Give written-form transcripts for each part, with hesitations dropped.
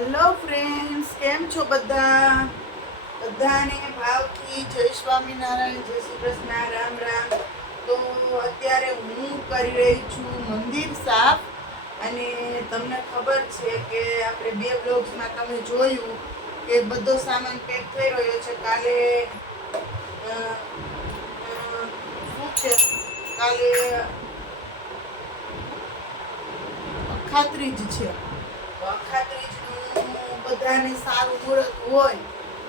Hello friends, કેમ છો બધા? બધાને ભાવથી જય સ્વામિનારાયણ, જય શ્રી કૃષ્ણ, રામ રામ. તો અત્યારે હું કરી રહી છું મંદિર સાફ. અને તમને ખબર છે કે આપણે બે બ્લોગ્સમાં તમે જોયું કે બધો સામાન પેક થઈ રહ્યો છે. કાલે શું છે? કાલે અખાત્રીજ છે. અખાત્રીજનું બધાને સારું મુહૂર્ત હોય,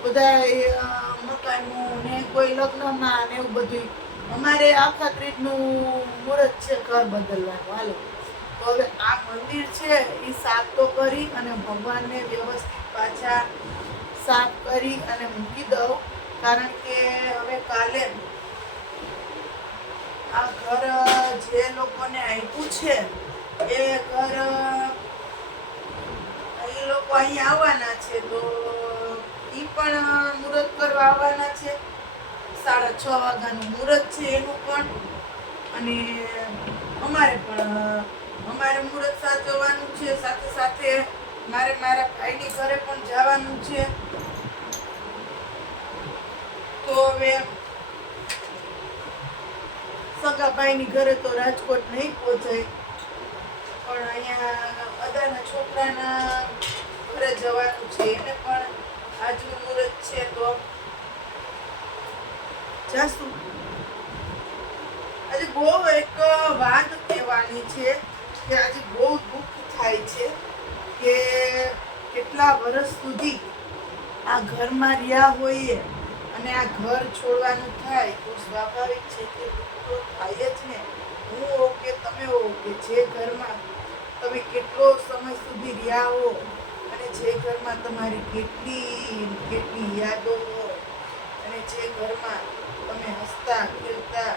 બધા મકાનનું ને કોઈ લગ્નમાં ને એવું બધું. અમારે અખાત્રીજનું મુહૂર્ત છે ઘર બદલવાનું. હાલો, તો હવે આ મંદિર છે એ સાફ તો કરી અને ભગવાનને વ્યવસ્થિત પાછા સાફ કરી અને મૂકી દઉં. કારણ કે હવે કાલે આ ઘર જે લોકોને આપ્યું છે એ ઘર એ લોકો અહીં આવવાના છે. તો ઈ પણ મુહૂર્ત કરવા આવવાના છે. 6:30 વાગ્યાનું મુહૂર્ત છે એનું પણ. અને અમારે મુહૂર્ત સાચવવાનું છે. સાથે સાથે મારે મારા ભાઈની ઘરે પણ જવાનું છે. તો હવે સગા ભાઈની ઘરે તો રાજકોટ નહીં પહોંચાય, પણ અહીંયા અદાના છોકરાના ઘરે જવાનું છે. એને પણ આજનું મુહૂર્ત છે તો જાશું. આજે બહુ એક વાત કહેવાની છે કે આજે બહુ દુઃખ થાય છે કે કેટલા વર્ષ સુધી આ ઘરમાં રહ્યા હોઈએ અને આ ઘર છોડવાનું થાય તો સ્વાભાવિક છે કે દુઃખ તો થાય જ ને. હું હો કે તમે હો કે જે ઘરમાં તમે કેટલો સમય સુધી રહ્યા હો અને જે ઘરમાં તમારી કેટલી યાદો હોય અને જે ઘરમાં તમે હસતા ખેલતા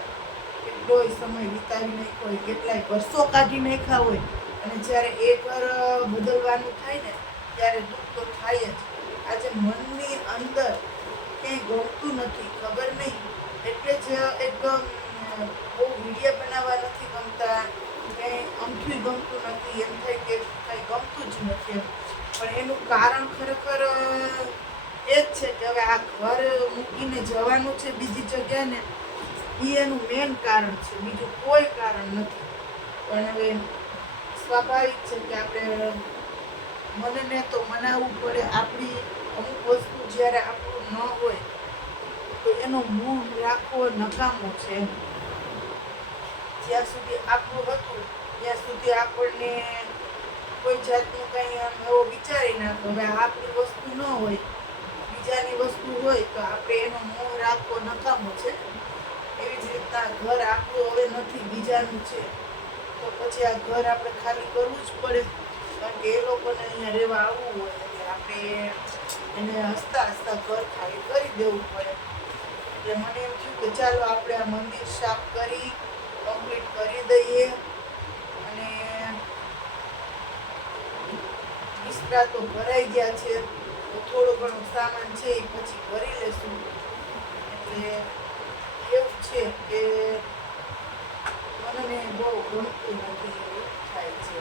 કેટલોય સમય વિતાવી નાખ્યો હોય, કેટલાય વર્ષો કાઢી નાખ્યા હોય, અને જ્યારે એ ઘર બદલવાનું થાય ને ત્યારે દુઃખ તો થાય જ. આજે મનની અંદર ક્યાંય ગમતું નથી, ખબર નહીં. એટલે જ એકદમ બહુ વિડીયો બનાવવા નથી ગમતા, કંઈ અમથું ગમતું નથી. એમ થાય કે કંઈ ગમતું જ નથી એમ. પણ એનું કારણ ખરેખર એ જ છે કે હવે આ ઘર મૂકીને જવાનું છે બીજી જગ્યાને, એ એનું મેન કારણ છે, બીજું કોઈ કારણ નથી. પણ હવે સ્વાભાવિક છે કે આપણે મનને તો મનાવવું પડે. આપણી અમુક વસ્તુ જ્યારે આપણું ન હોય તો એનો મોહ રાખવો નકામો છે. જ્યાં સુધી આપણું હતું ત્યાં સુધી આપણને કોઈ જાતનું કંઈ આમ એવો વિચારી નાખો. હવે આપણી વસ્તુ ન હોય, બીજાની વસ્તુ હોય તો આપણે એનો મોહ રાખવો નકામો છે. એવી જ રીતના ઘર આપણું હવે નથી, બીજાનું છે. તો પછી આ ઘર આપણે ખાલી કરવું જ પડે. કારણ કે એ લોકોને અહીંયા રહેવા આવવું હોય એટલે આપણે એને હસતા હસતા ઘર ખાલી કરી દેવું પડે. એટલે મને એમ થયું કે ચાલો આપણે આ મંદિર સાફ કરી કમ્પ્લીટ કરી દઈએ. અને બિસ્તરા તો ભરાઈ ગયા છે, તો થોડો ઘણો સામાન છે એ પછી ભરી લેશું. એટલે એવું છે કે મને બહુ ગમતું નથી એવું થાય છે.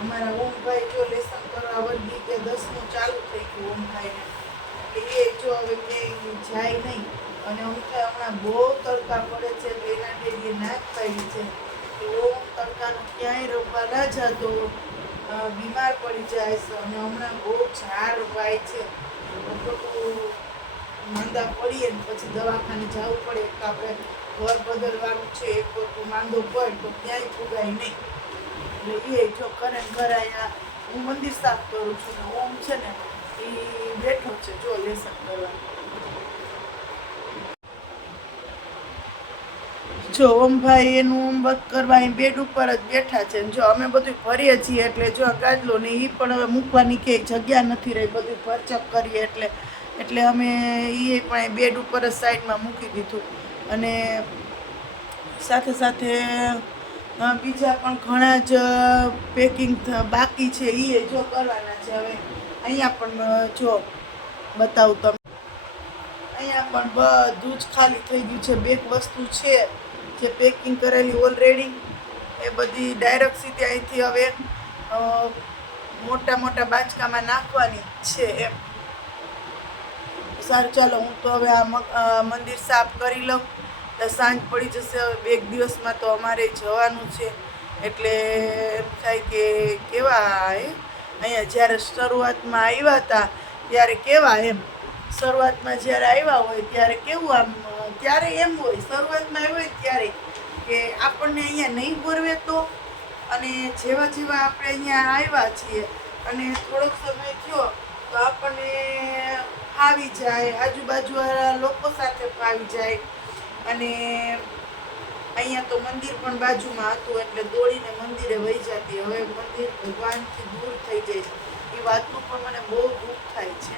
અમારા ઓમભાઈ જો લેસન કરવા વર્ગી કે 10મું ચાલુ થઈ ગયું ઓમભાઈને, એટલે એ જો હવે ક્યાંય જાય નહીં. અને ઓમભાઈ હમણાં બહુ તડકા પડે છે એટલે એના ડેડીએ નાક પાડી છે કે ઓમ તડકાનું ક્યાંય રમવા ના જાતો, બીમાર પડી જાય છે. અને હમણાં બહુ ઝાડ વાય છે, ખોટું માંદા પડીએ ને પછી દવાખાને જવું પડે. એક આપણે ઘર બદલવાનું છે, એક વખત માંદો પડે તો ક્યાંય ફુગાય નહીં. એટલે એ જો કરે ઘર અહીંયા હું મંદિર સાફ કરું છું ને ઓમ છે ને એ બેઠો છે જો લેસન કરવા. જો ઓમભાઈ એનું હોમવર્ક કરવા અહીં બેડ ઉપર જ બેઠા છે. જો અમે બધું ભરીએ છીએ એટલે જો ગાજલો ને એ પણ હવે મૂકવાની ક્યાંય જગ્યા નથી રહી, બધું ભરચક કરીએ એટલે અમે એ પણ બેડ ઉપર જ સાઈડમાં મૂકી દીધું. અને સાથે સાથે બીજા પણ ઘણા જ પેકિંગ બાકી છે એ જો કરવાના છે. હવે અહીંયા પણ જો બતાવું તમે, અહીંયા પણ બધું જ ખાલી થઈ ગયું છે. બે વસ્તુ છે જે પેકિંગ કરેલી ઓલરેડી, એ બધી ડાયરેક્ટ સીધી અહીંથી હવે મોટા મોટા બાચકામાં નાખવાની છે એમ. સારું ચાલો, હું તો હવે આ મંદિર સાફ કરી લઉં. સાંજ પડી જશે. હવે એક દિવસમાં તો અમારે જવાનું છે. એટલે એમ થાય કે કેવા અહીંયા જ્યારે શરૂઆતમાં આવ્યા હતા ત્યારે કેવા એમ, શરૂઆતમાં જ્યારે આવ્યા હોય ત્યારે કેવું આમ, ત્યારે એમ હોય શરૂઆતમાં આવ્યો હોય ત્યારે કે આપણને અહીંયા નહીં ગોરવે તો, અને જેવા જેવા આપણે અહીંયા આવ્યા છીએ અને થોડોક સમય થયો તો આપણને ફાવી જાય, આજુબાજુવાળા લોકો સાથે ફાવી જાય. અને અહીંયા તો મંદિર પણ બાજુમાં હતું એટલે દોડીને મંદિરે વહી જતી. હવે મંદિર ભગવાનથી દૂર થઈ જાય છે. એ વાતનું પણ મને બહુ દુઃખ થાય છે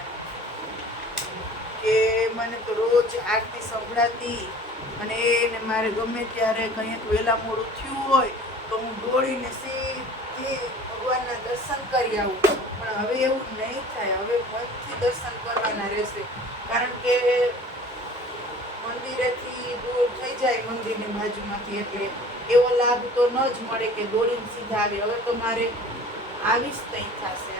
કે મને તો રોજ આરતી સંભળાતી અને એને મારે ગમે ત્યારે કંઈક વહેલા મોડું થયું હોય તો હું દોડીને સીધી ભગવાનના દર્શન કરી આવું. પણ હવે એવું નહીં થાય. હવે મનથી દર્શન કરવાના રહેશે. કારણ કે મંદિરેથી દૂર થઈ જાય મંદિરની બાજુમાંથી, એટલે એવો લાભ તો ન જ મળે કે દોડીને સીધા આવે. હવે તો મારે આવીશ નહીં થશે.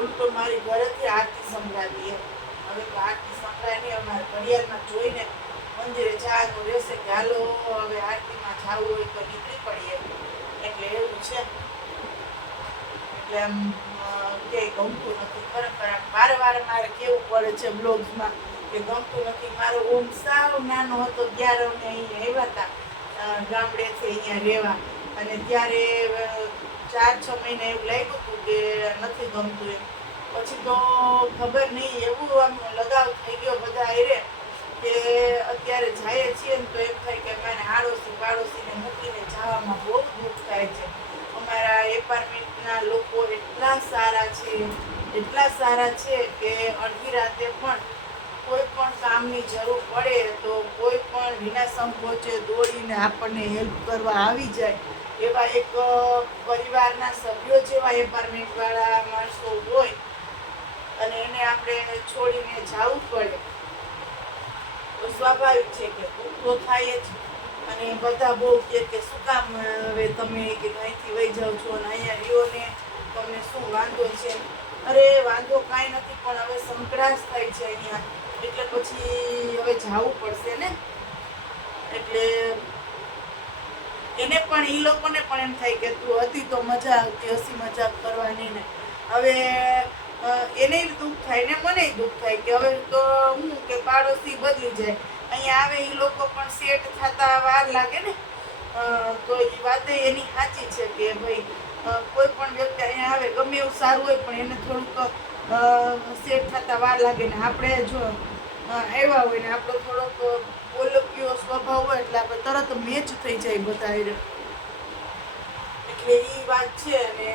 ઉલટો મારી ઘરેથી આરતી સંભળાવી એમ. હવે તો આરતી સંભળાય નહીં. અમારે ઘડિયાળમાં જોઈને મંદિરે જવાનું રહેશે કે હાલો હવે આરતીમાં જવું હોય તો નીકળી પડીએ. એટલે એવું છે. એટલે આમ ક્યાંય ગમતું નથી. ખરેખર વારે વારે મારે કેવું પડે છે બ્લોગ્સમાં કે ગમતું નથી. મારો ઓમ સાવ નાનો હતો ત્યારે અમે અહીંયા આવ્યા હતા ગામડેથી અહીંયા રહેવા, અને ત્યારે 4-6 મહિના એવું લાગ્યું હતું કે નથી ગમતું એમ. પછી તો ખબર નહીં એવું આમ લગાવ થઈ ગયો બધા હારે કે અત્યારે જઈએ છીએ ને તો એમ થાય કે મને આડોશી પાડોશીને મૂકીને જવામાં બહુ દુઃખ થાય છે. અમારા એપાર્ટમેન્ટના લોકો એટલા સારા છે કે અડધી રાતે પણ કોઈ પણ કામની જરૂર પડે તો કોઈ પણ વિના સંકોચે દોડીને આપણને હેલ્પ કરવા આવી જાય. એવા એક પરિવારના સભ્યો જેવા એપાર્ટમેન્ટવાળા માણસો હોય અને એને આપણે છોડીને જવું પડે તો સ્વાભાવિક છે કે દુઃખ તો થાય જ. અને બધા બહુ કે શું કામ હવે તમે કે અહીંથી વહી જાઓ છો અને અહીંયા રહ્યો ને, તમને શું વાંધો છે? અરે વાંધો કાંઈ નથી, પણ હવે સંકળાશ થાય છે અહીંયા, એટલે પછી હવે જવું પડશે ને. એટલે એને પણ એ લોકોને પણ એમ થાય કે તું હતી તો મજા આવતી, હસી મજાક કરવાની ને. હવે એને દુઃખ થાય ને મને દુઃખ થાય કે હવે તો હું કે પાડોશી બદલી જાય. અહીંયા આવે એ લોકો પણ સેટ થતા વાર લાગે ને. તો એ વાત એની સાચી છે કે ભાઈ કોઈ પણ વ્યક્તિ અહીંયા આવે ગમે એવું સારું હોય પણ એને થોડુંક સેટ થતા વાર લાગે ને. આપણે જો આવ્યા હોય ને આપણો થોડોક બોલક્યો સ્વભાવ હોય એટલે આપણે તરત મેચ થઈ જાય બધા. એટલે એ વાત છે. અને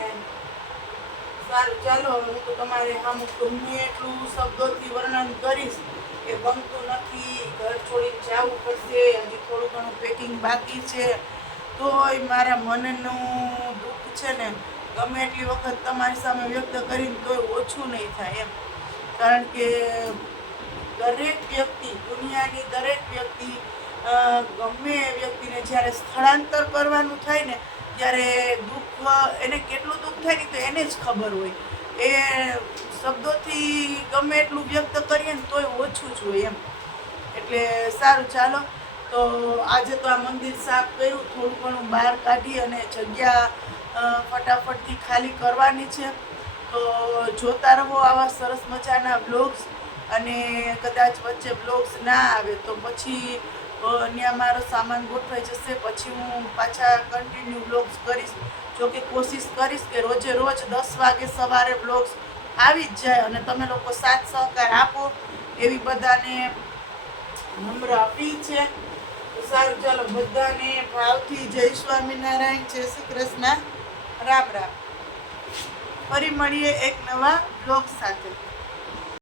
સારું ચાલો, હું તો તમારે આમ ગમે એટલું શબ્દોથી વર્ણન કરીશ કે ગમતું નથી, ઘર છોડીને જવું પડશે, હજી થોડું ઘણું પેકિંગ બાકી છે, તોય મારા મનનું દુઃખ છે ને ગમે એટલી વખત તમારી સામે વ્યક્ત કરીને તોય ઓછું નહીં થાય એમ. કારણ કે દરેક વ્યક્તિ, દુનિયાની દરેક વ્યક્તિ, ગમે એ વ્યક્તિને જ્યારે સ્થળાંતર કરવાનું થાય ને ત્યારે દુઃખ એને કેટલું દુઃખ થાય ને તો એને જ ખબર હોય. એ શબ્દોથી ગમે એટલું વ્યક્ત કરીએ ને તોય ઓછું જ હોય એમ. એટલે સારું ચાલો, તો આજે તો આ મંદિર સાફ કર્યું, થોડું ઘણું બહાર કાઢી અને જગ્યા ફટાફટથી ખાલી કરવાની છે. તો જોતા રહો આવા સરસ મજાના બ્લોગ્સ. અને કદાચ વચ્ચે બ્લોગ્સ ના આવે તો પછી ત્યાં મારો સામાન ગોઠવાઈ જશે, પછી હું પાછા કન્ટિન્યુ બ્લોગ્સ કરીશ. જોકે કોશિશ કરીશ કે રોજે રોજ 10 વાગે સવારે બ્લોગ્સ આવી જ જાય અને તમે લોકો સાથ સહકાર આપો એવી બધાને નમ્ર અપીલ છે. તો સારું ચાલો, બધાને ભાવથી જય સ્વામિનારાયણ, જય શ્રી કૃષ્ણ, રામ રામ. ફરી મળીએ એક નવા બ્લોગ સાથે.